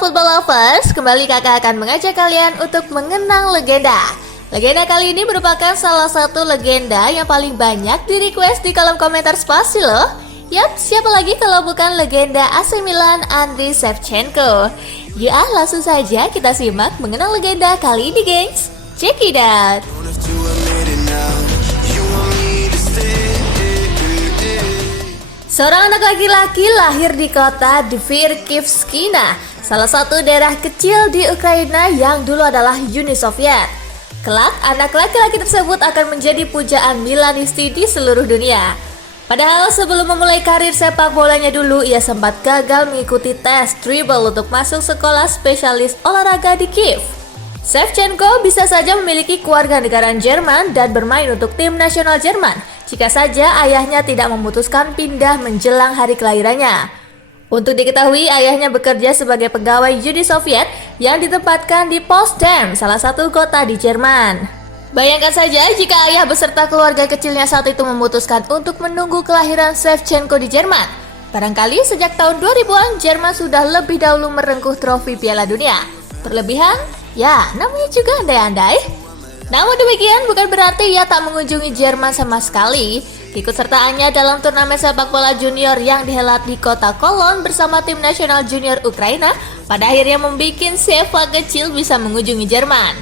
football lovers, kembali kakak akan mengajak kalian untuk mengenang legenda. Legenda kali ini merupakan salah satu legenda yang paling banyak di request di kolom komentar spasi loh. Yap, siapa lagi kalau bukan legenda AC Milan Andriy Shevchenko. Ya, langsung saja kita simak mengenang legenda kali ini gengs. Check it out. Seorang anak laki-laki lahir di kota Dvyrkivskina, salah satu daerah kecil di Ukraina yang dulu adalah Uni Soviet. Kelak, anak laki-laki tersebut akan menjadi pujaan Milanisti di seluruh dunia. Padahal sebelum memulai karir sepak bolanya dulu, ia sempat gagal mengikuti tes dribble untuk masuk sekolah spesialis olahraga di Kiev. Shevchenko bisa saja memiliki kewarganegaraan Jerman dan bermain untuk tim nasional Jerman jika saja ayahnya tidak memutuskan pindah menjelang hari kelahirannya. Untuk diketahui, ayahnya bekerja sebagai pegawai Uni Soviet yang ditempatkan di Potsdam, salah satu kota di Jerman. Bayangkan saja jika ayah beserta keluarga kecilnya saat itu memutuskan untuk menunggu kelahiran Shevchenko di Jerman. Barangkali sejak tahun 2000-an, Jerman sudah lebih dahulu merengkuh trofi Piala Dunia. Berlebihan? Ya, namanya juga andai-andai. Namun demikian bukan berarti ia tak mengunjungi Jerman sama sekali. Ikutsertaannya dalam turnamen sepak bola junior yang dihelat di kota Cologne bersama tim nasional junior Ukraina pada akhirnya membuat Sheva kecil bisa mengunjungi Jerman.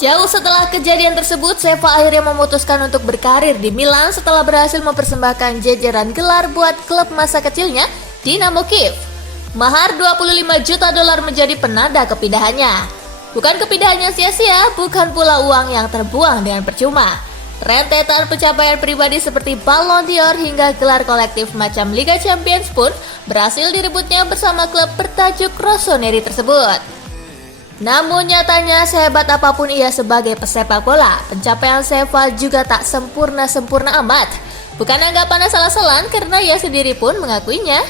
Jauh setelah kejadian tersebut, Sheva akhirnya memutuskan untuk berkarir di Milan setelah berhasil mempersembahkan jajaran gelar buat klub masa kecilnya, Dinamo Kiev. Mahar $25 juta menjadi penanda kepindahannya. Bukan kepindahannya sia-sia, bukan pula uang yang terbuang dengan percuma. Rentetan pencapaian pribadi seperti Ballon d'Or hingga gelar kolektif macam Liga Champions pun berhasil direbutnya bersama klub bertajuk Rossoneri tersebut. Namun nyatanya sehebat apapun ia sebagai pesepak bola, pencapaian Sheva juga tak sempurna-sempurna amat. Bukan anggapan asal-asalan karena ia sendiri pun mengakuinya.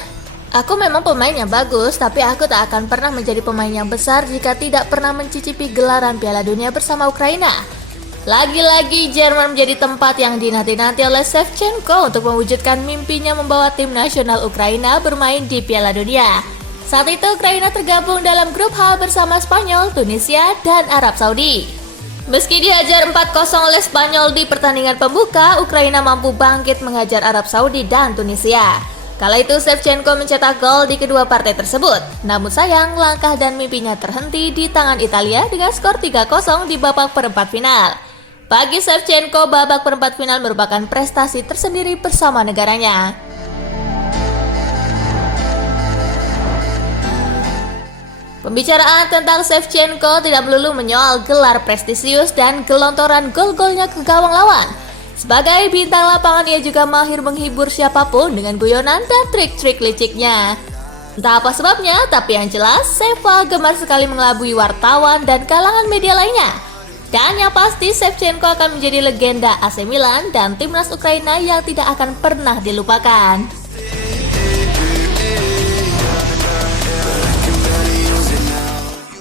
Aku memang pemain yang bagus, tapi aku tak akan pernah menjadi pemain yang besar jika tidak pernah mencicipi gelaran Piala Dunia bersama Ukraina. Lagi-lagi Jerman menjadi tempat yang dinanti-nanti oleh Shevchenko untuk mewujudkan mimpinya membawa tim nasional Ukraina bermain di Piala Dunia. Saat itu Ukraina tergabung dalam grup H bersama Spanyol, Tunisia, dan Arab Saudi. Meski dihajar 4-0 oleh Spanyol di pertandingan pembuka, Ukraina mampu bangkit menghajar Arab Saudi dan Tunisia. Kala itu Shevchenko mencetak gol di kedua partai tersebut. Namun sayang, langkah dan mimpinya terhenti di tangan Italia dengan skor 3-0 di babak perempat final. Bagi Shevchenko, babak perempat final merupakan prestasi tersendiri bersama negaranya. Pembicaraan tentang Shevchenko tidak melulu menyoal gelar prestisius dan gelontoran gol-golnya ke gawang lawan. Sebagai bintang lapangan, ia juga mahir menghibur siapapun dengan guyonan dan trik-trik liciknya. Entah apa sebabnya, tapi yang jelas Sheva gemar sekali mengelabui wartawan dan kalangan media lainnya. Dan yang pasti Shevchenko akan menjadi legenda AC Milan dan timnas Ukraina yang tidak akan pernah dilupakan.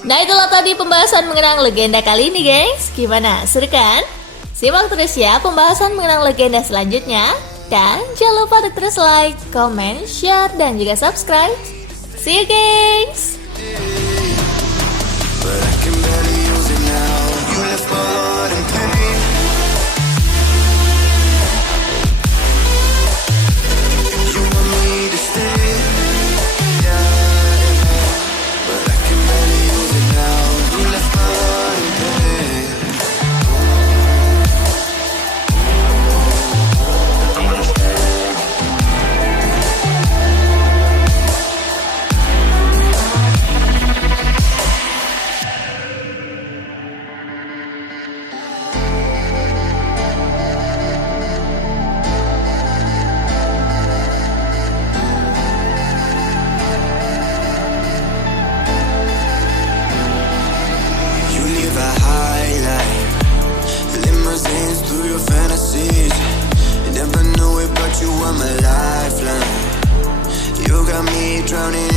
Nah, itulah tadi pembahasan mengenang legenda kali ini gengs. Gimana, seru kan? Simak terus ya pembahasan mengenang legenda selanjutnya. Dan jangan lupa terus like, comment, share, dan juga subscribe. See you gengs! Drowning